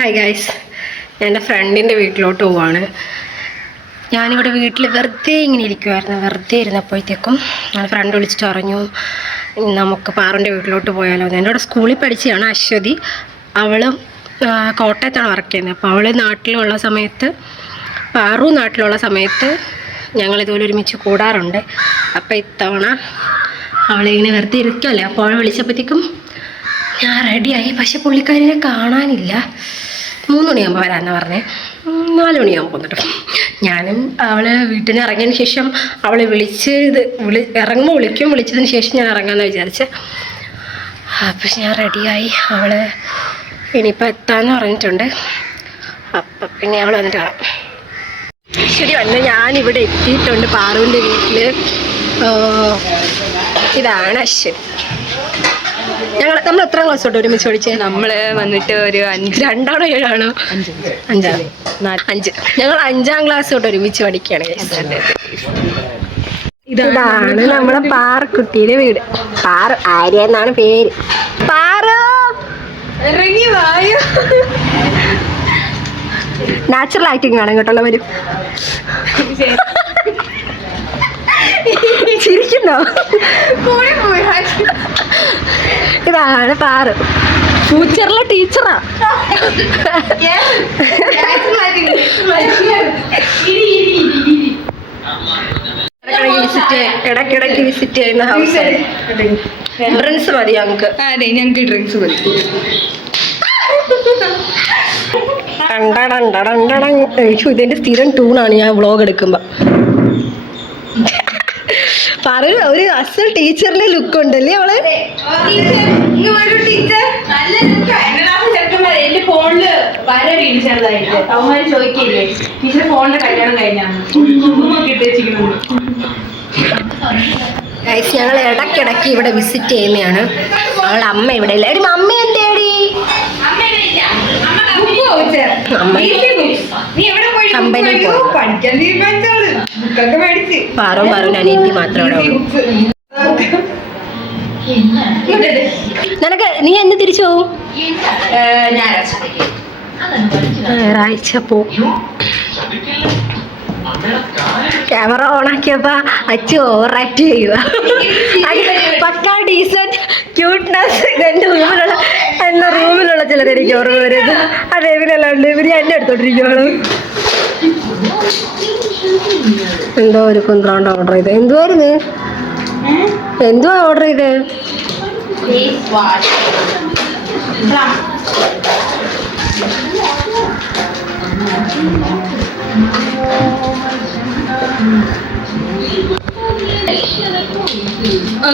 Hi guys, ഞാൻ എൻ്റെ ഫ്രണ്ടിൻ്റെ വീട്ടിലോട്ട് പോവാണ്. ഞാനിവിടെ വീട്ടിൽ വെറുതെ ഇങ്ങനെ ഇരിക്കുമായിരുന്നു. വെറുതെ ഇരുന്നപ്പോഴത്തേക്കും ഞങ്ങളുടെ ഫ്രണ്ട് വിളിച്ചിട്ട് പറഞ്ഞു നമുക്ക് പാറുൻ്റെ വീട്ടിലോട്ട് പോയാലോ. എൻ്റെ കൂടെ സ്കൂളിൽ പഠിച്ചതാണ് അശ്വതി. അവൾ കോട്ടയത്താണ് വർക്ക് ചെയ്യുന്നത്. അപ്പോൾ അവൾ നാട്ടിലുള്ള സമയത്ത്, പാറു നാട്ടിലുള്ള സമയത്ത് ഞങ്ങളിതുപോലെ ഒരുമിച്ച് കൂടാറുണ്ട്. അപ്പോൾ ഇത്തവണ അവളിങ്ങനെ വെറുതെ ഇരിക്കുമല്ലേ, അപ്പോൾ അവൾ വിളിച്ചപ്പോഴത്തേക്കും ഞാൻ റെഡിയായി. പക്ഷെ പുള്ളിക്കാരിനെ കാണാനില്ല. 3 മണിയാകുമ്പോൾ വരാമെന്ന് പറഞ്ഞേ. 4 മണിയാകുമ്പോൾ വന്നിട്ട് ഞാനും അവൾ വീട്ടിൽ നിന്ന് ഇറങ്ങിയതിന് ശേഷം അവളെ ഇറങ്ങുമ്പോൾ വിളിച്ചതിന് ശേഷം ഞാൻ ഇറങ്ങാമെന്ന് വിചാരിച്ച്. അപ്പം ഞാൻ റെഡിയായി. അവൾ ഇനിയിപ്പോൾ എത്താമെന്ന് പറഞ്ഞിട്ടുണ്ട്. അപ്പം പിന്നെ അവൾ വന്നിട്ട് കാണാം. ശരി, വന്ന് ഞാനിവിടെ എത്തിയിട്ടുണ്ട് പാറുവിൻ്റെ വീട്ടിൽ. ഇതാണ് അശ്വതി. നമ്മൾ എത്ര ക്ലാസ് തൊട്ട് ഒരുമിച്ച് പഠിച്ചേ? നമ്മൾ വന്നിട്ട് ഒരു 5, 2ആണോ 7ആണോ? 5. ഞങ്ങൾ 5ാം ക്ലാസ് തൊട്ട് ഒരുമിച്ച് പഠിക്കുകയാണ്. ഇതാണ് നമ്മളെ പാറക്കുട്ടിയുടെ വീട്. പാറു, ആര്യ എന്നാണ് പേര്. പാറു ഇറങ്ങി വായോ. നാച്ചുറൽ ആക്ടിങ് ആണ് കേട്ടുള്ള വരും. ചിരിക്കുന്നോ? ഇതാണ് പാറു, ഫ്യൂച്ചറിലെ ടീച്ചറാ. ഇടയ്ക്കിടയ്ക്ക് വിസിറ്റ് ചെയ്യുന്ന ഹൗസ്. ഡ്രിങ്ക്സ് മതി ഞങ്ങൾക്ക്. അതെ, ഞങ്ങൾക്ക് ഡ്രിങ്ക്സ് മതി. ഇതിന്റെ സ്ഥിരം ടൂണാണ് ഞാൻ വ്ളോഗ് എടുക്കുമ്പോ. പറയ ഒരു അസൽ ടീച്ചറിന്റെ ലുക്ക് ഉണ്ടല്ലേ അവള്. എന്റെ ഫോണില് വര വീഴ്ചതായിട്ട് അവന്മാര് ചോദിക്കില്ലേ ടീച്ചർ ഫോണിന്റെ കല്യാണം കഴിഞ്ഞാണ്. ഞങ്ങൾ ഇടയ്ക്കിടയ്ക്ക് ഇവിടെ വിസിറ്റ് ചെയ്യുന്നതാണ്. അവളുടെ അമ്മ ഇവിടെ ഇല്ല. എടി അമ്മ എന്തേടി? പാറും അനിയത്തി മാത്രം ഇവിടെ ഉള്ളൂ. നിനക്ക് നീ എന്ന് തിരിച്ചു പോവും? ഞായറാഴ്ച പോവും. ക്യാമറ ഓണാക്കിയപ്പോ അച്ഛൻ ഓവർ ആക്ട് ചെയ്യുക. പക്കാ ഡീസന്റ് ക്യൂട്ട്നെസ്. എന്റെ റൂമിലുള്ള ചിലത് എനിക്ക് ഓർമ്മ വരുന്നത്. അതെ, ഇവരല്ലാണ്ട് ഇവര് എന്നെ എടുത്തോണ്ടിരിക്കുകയാണ്. എന്തോ ഒരു കുന്ത്രാണ്ട് ഓർഡർ ചെയ്ത്. എന്തുവായിരുന്നു? എന്തുവാ ഓർഡർ ചെയ്ത്?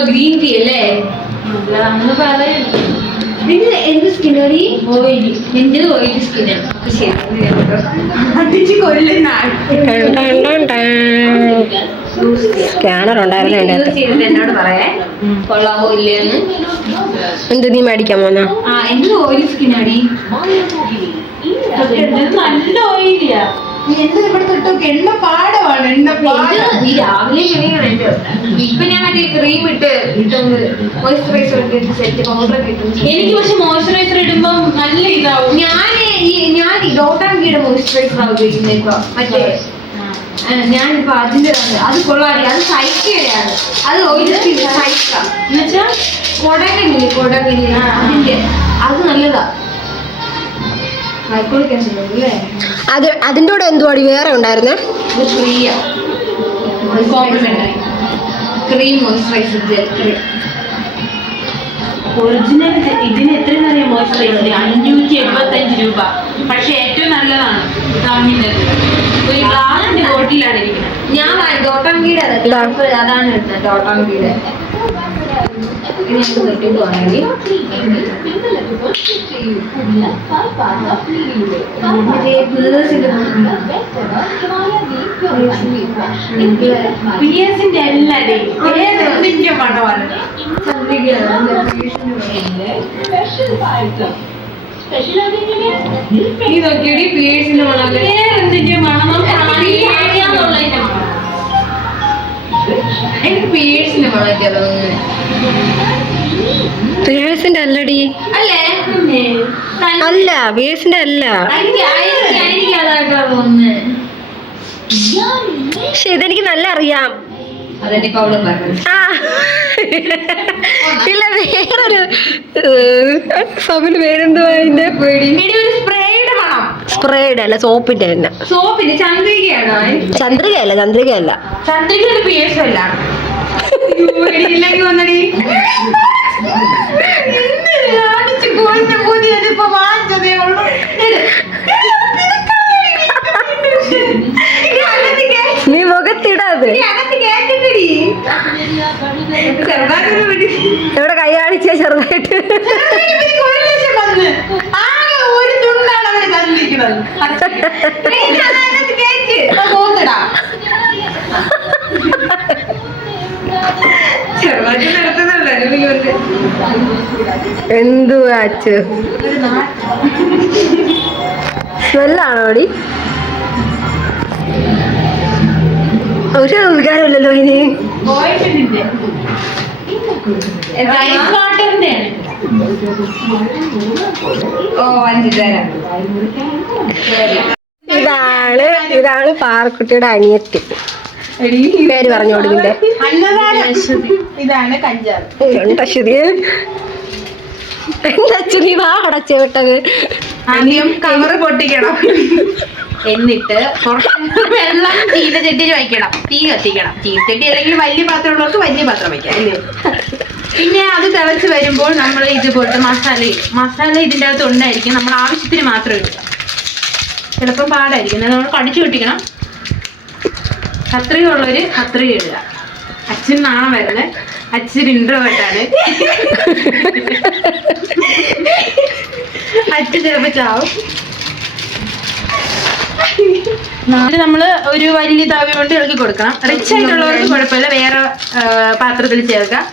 ഗ്രീൻ ടീ അല്ലേ? എന്ത് സ്കിന്നറി? ഓയിലി. എന്റെ ഓയിലി സ്കിന്നാണ്. സ്കാനർ ഉണ്ടായിരുന്നു എന്നോട് പറയാ കൊള്ളാവോ ഇല്ലെന്ന്. എന്ത് നീ മേടിക്കാൻ പോന്ന? എന്റെ ഓയിലി സ്കിന്നാടി. നല്ല ഓയിലിയാ. എന്താ ഇവിടെ തൊട്ടോ എണ്ണ പാടമാണ്. നീ രാവിലെ ഇപ്പൊ ഞാൻ മറ്റേ ക്രീം ഇട്ട് മോയ്സ്ചറൈസർ ഇട്ട് സെറ്റ് പൗഡർ കിട്ടും എനിക്ക്. പക്ഷെ മോയ്സ്ചറൈസർ ഇടുമ്പോ നല്ല ഇതാവും. ഞാൻ ഡോട്ടാങ്കിയുടെ മോയ്സ്ചറൈസർ ആണ് ഉപയോഗിക്കുന്നത് ഇപ്പൊ. മറ്റേ ഞാനിപ്പോ അതിന്റെ അത് കൊള്ളാടി. അത് സൈക്കയുടെയാണ്. അത് ഓയിൽ സൈക്ക എന്നുവെച്ചാ കൊടകനില്ലേ അതിന്റെ. അത് നല്ലതാ. അതിന്റെ കൂടെ എന്തുവാടി വേറെ ഉണ്ടായിരുന്നേ? Cream moisturiser gel cream. Original ഇതിന് എത്രയെന്ന് അറിയാം? മോയ്സ്ചറൈസർ 575 രൂപ. പക്ഷെ ഏറ്റവും നല്ലതാണ് ഗാമിന്റെ. ഒരു ഗ്ലാസിന്റെ ബോട്ടിലാണ് ഇരിക്കുന്നത്. ഞാൻ ഡോട്ടാങ്കിയുടെ അതാണ് എടുത്തത്. ഡോട്ടാങ്കിയുടെ പിയേഴ്സിന്റെ എല്ലാടേ ഏതെന്തിന്റെ പടമാണ്. നീ നോക്കിയടി പിയേഴ്സിന്റെ മണം. വേറെന്തിന്റെ മണം? അറിയാന്നുള്ളതിന്റെ മണം. എനിക്ക് പിയേഴ്സിന്റെ മണമൊക്കെ തോന്നുന്നത്. വേഴ്സിന്റെ അല്ലടി. അല്ലേ പിന്നെ അല്ല വേഴ്സിന്റെ അല്ല. അതായിട്ടാ തോന്നുന്നത്. പക്ഷെ ഇതെനിക്ക് നല്ല അറിയാം. അതെനിക്ക് അവള് പറഞ്ഞു. ആ ഇല്ല വേറൊരു സബിന് പേരെന്തുവാ അതിന്റെ? സ്പ്രേയുടെ മണം. സ്പ്രേയുടെ അല്ല, സോപ്പിന്റെ തന്നെ. സോപ്പിന്റെ ചന്ദ്രികയാണോ? ചന്ദ്രികയല്ല, ചന്ദ്രികയല്ല. ചന്ദ്രികയുടെ പേഴ്സല്ല. വന്നടി വാങ്ങിച്ചതേ ഉള്ളൂ. നീ മുഖത്തിടാത്. എവിടെ കൈ കാണിച്ച ചെറുതായിട്ട്? ഒരു തുണ്ടാണ് അവര് തന്നിരിക്കുന്നത്. എന്തുവാ അച്ചു? സ്മെല്ലാണോ അടി? ഒരു വികാരമില്ലല്ലോ ഇനി. ഇതാണ് പാറക്കുട്ടിയുടെ അനിയത്തി. പേര് പറഞ്ഞോട് ഇതിന്റെ. ഇതാണ് കഞ്ചാവ്. നീ വാ അടച്ചു വിട്ടത്. ആദ്യം കവറ് പൊട്ടിക്കണം, എന്നിട്ട് വെള്ളം ചീനച്ചട്ടി വയ്ക്കണം, തീ കത്തിക്കണം. ചീനച്ചട്ടി അല്ലെങ്കിൽ വലിയ പാത്രം ഉള്ളവർക്ക് വലിയ പാത്രം വയ്ക്കാം അല്ലേ. പിന്നെ അത് തിളച്ച് വരുമ്പോൾ നമ്മൾ ഇതുപോലത്തെ മസാല ഇതിൻ്റെ അകത്ത് ഉണ്ടായിരിക്കും. നമ്മൾ ആവശ്യത്തിന് മാത്രം ഇടുക. ചിലപ്പോൾ പാടായിരിക്കും, നമ്മൾ കടിച്ചു പൊട്ടിക്കണം. കത്രിക ഉള്ളവര് കത്രിക ഇടുക. അച്ഛൻ നാളെ വരുന്നത്. അച്ഛൻ ഇൻട്രോവേർട്ടാണ്. അച്ഛൻ ചിലപ്പോൾ ചാവും. നമ്മള് ഒരു വലിയ തവി കൊണ്ട് ഇളക്കി കൊടുക്കണം. റിച്ച് ആയിട്ടുള്ളവർക്ക് കുഴപ്പമില്ല, വേറെ പാത്രത്തിൽ ചേർക്കാം.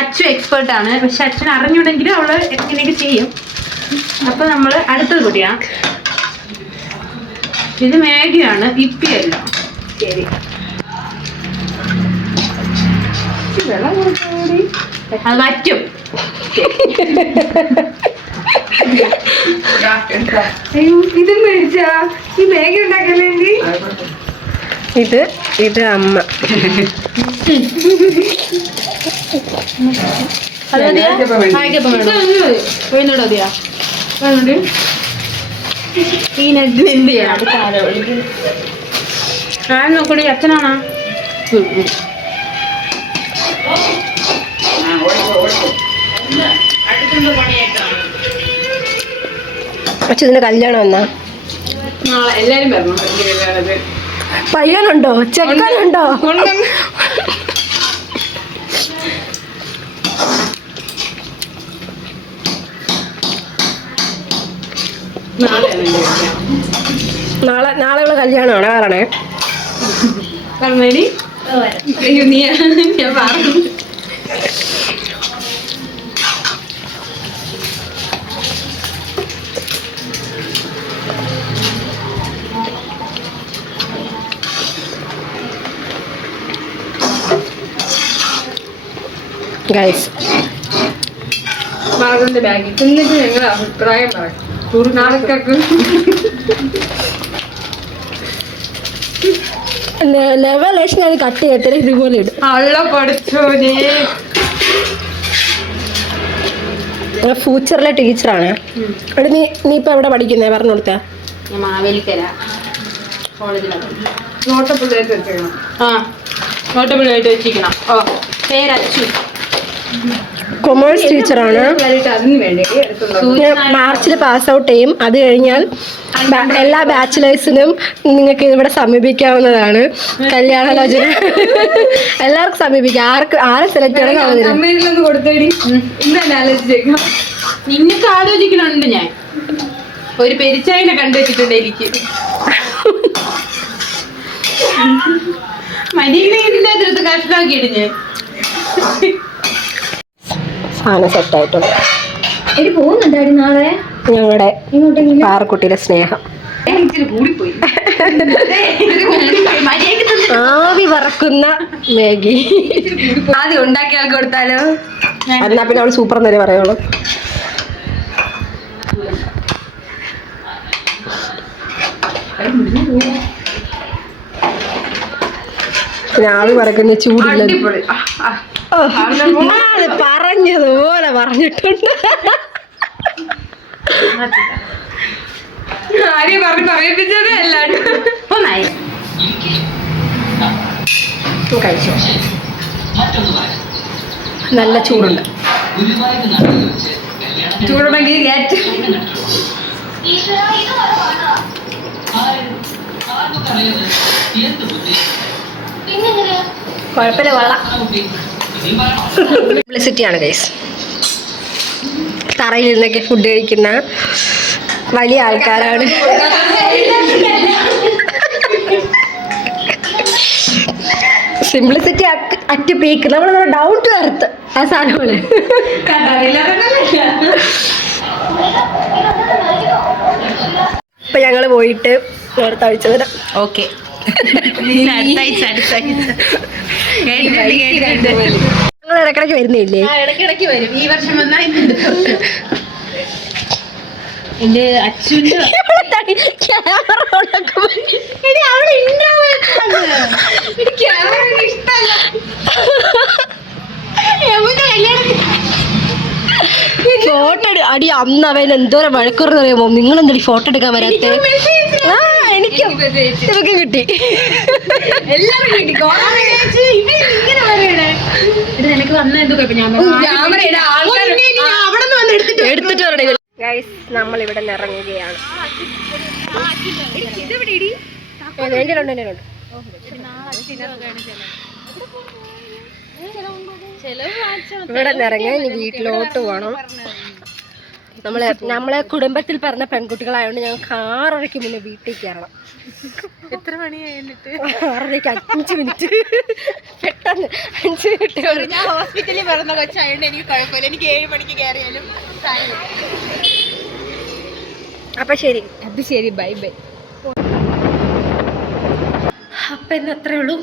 അച്ഛൻ എക്സ്പേർട്ട് ആണ്, പക്ഷെ അച്ഛൻ അറിഞ്ഞുണ്ടെങ്കിലും അവള് എങ്ങനെയൊക്കെ ചെയ്യും. അപ്പൊ നമ്മള് അടുത്തത് കൂട്ടിയാണ്. ഇത് മാഗിയാണ്, ഇപ്പിയല്ല. ശരി, വെള്ളം കൊടുക്കാടി, അത് വറ്റും. ഇത് മേടിച്ചാ ഈ മാഗി ഉണ്ടാക്കല്ലേ? ഇത് അമ്മ. നോക്കടി, അച്ഛനാണോ? പക്ഷെ ഇതിന്റെ കല്യാണം എന്നാ? നാളെ എല്ലാരും വരണം. പയ്യനുണ്ടോ? ചെക്കനുണ്ടോ? നാളെ ഉള്ള കല്യാണമാണ്. പറയണേ പറഞ്ഞേടി. ഞാൻ പറഞ്ഞു. ഗൈസ്, മാറിന്റെ ബാഗിൽ എന്നിട്ട് ഞങ്ങൾ അഭിപ്രായം പറയാം. നാളേക്കൊക്കെ ലെവലേഷൻ അത് കട്ട് ചെയ്യത്തില്ല, ഇതുപോലെ ഇടും. അള്ള പഠിച്ചോ. ഫ്യൂച്ചറിലെ ടീച്ചറാണ്. അവിടെ നീ ഇപ്പൊ എവിടെ പഠിക്കുന്നേ? പറഞ്ഞു കൊടുത്ത. ഞാൻ മാവേലിക്കര കോളേജിലാണ്. നോട്ടപ്പിള്ളായിട്ട് വെച്ചേക്കണം. നോട്ടപ്പിള്ളായിട്ട് വെച്ചിരിക്കണം. ഓ, പേരച്ചു. കൊമേഴ്സ് ടീച്ചറാണ്. മാർച്ചിൽ പാസ് ഔട്ട് ചെയ്യും. അത് കഴിഞ്ഞാൽ എല്ലാ ബാച്ചിലേഴ്സിനും നിങ്ങൾക്ക് ഇവിടെ സമീപിക്കാവുന്നതാണ്. കല്യാണാലോചന എല്ലാവർക്കും സമീപിക്കാം. ആരെ സെലക്ട് ചെയ്യണം? നിനക്ക് ആലോചിക്കണുണ്ട്. ഞാൻ ഒരു പെരിച്ചായനെ കണ്ടുവച്ചിട്ടുണ്ട്. എനിക്ക് മരീന്റെ അതിർത്ത് കഷ്ണമാക്കി ഇടിഞ്ഞ് സാധനം സെറ്റായിട്ടുണ്ട്. പോകുന്നുണ്ടായിരുന്നു നാളെ ഞങ്ങളുടെ പാറക്കുട്ടിയുടെ സ്നേഹം. ഇച്ചിരി കൂടിപ്പോയി. ആവി പറക്കുന്ന മാഗി. ആദ്യം ഉണ്ടാക്കിയ ആൾക്ക് കൊടുത്താലോ? എന്നാ പിന്നെ അവള് സൂപ്പർ എന്നല്ലേ പറയുള്ളൂ. ആവി പറക്കുന്ന ചൂടില്ല. അടിപൊളി. അത് പറഞ്ഞതുപോലെ പറഞ്ഞിട്ടുണ്ട്. ആരെയും പറഞ്ഞ് പറയിപ്പിച്ചതേ അല്ലാണ്ട് ഒന്നായി കഴിച്ചോ. നല്ല ചൂടുണ്ട്. ചൂടുണ്ടെങ്കിൽ കയറ്റ്. കുഴപ്പമില്ല, കൊള്ളാം. പബ്ലിസിറ്റിയാണ് ഗൈസ്. തറയിൽ നിന്നൊക്കെ ഫുഡ് കഴിക്കുന്ന വലിയ ആൾക്കാരാണ്. Simplicity at peak. നമ്മൾ ഡൗൺ ടു എർത്ത് ആ സാധനമാണ്. ഇപ്പൊ ഞങ്ങള് പോയിട്ട് അടുത്ത ആഴ്ച വരാം. ഓക്കെ. ഞങ്ങൾ ഇടക്കിടയ്ക്ക് വരുന്നില്ലേ? ഇടയ്ക്കിടയ്ക്ക് വരും. ഈ വർഷം വന്നാൽ എന്റെ അച്ഛൻ്റെ ഫോട്ടോ അടി. അന്ന് അവൻ എന്തോരം വഴക്കുറന്ന് അറിയാമോ? നിങ്ങൾ എന്തെങ്കിലും ഫോട്ടോ എടുക്കാൻ വരാത്ത? എനിക്കും ഇതൊക്കെ കിട്ടി. എല്ലാവരും കിട്ടി. നിനക്ക് വന്ന എന്തോ എടുത്തിട്ട് പറയണേ. ഗൈസ്, നമ്മൾ ഇവിടെ നിന്ന് ഇറങ്ങുകയാണ്. ഇവിടെ നിന്ന് ഇറങ്ങി ഇനി വീട്ടിലോട്ട് പോകണം. നമ്മളെ കുടുംബത്തിൽ പറഞ്ഞ പെൺകുട്ടികളായതുകൊണ്ട് ഞങ്ങൾക്ക് 6:30 മുന്നേ വീട്ടിൽ കയറണം. എത്ര മണിയായിട്ട്? 6:30, 5 മിനിറ്റ്. പെട്ടെന്ന് 5 മിനിറ്റ്. ഞാൻ ഹോസ്പിറ്റലിൽ പറഞ്ഞ കൊച്ചായതുകൊണ്ട് എനിക്ക് കുഴപ്പമില്ല. എനിക്ക് 7 മണിക്ക് കയറിയാലും. അപ്പൊ ശരി. അത് ശരി. Bye bye. അപ്പൊ ഇന്ന് അത്രേ ഉള്ളൂ.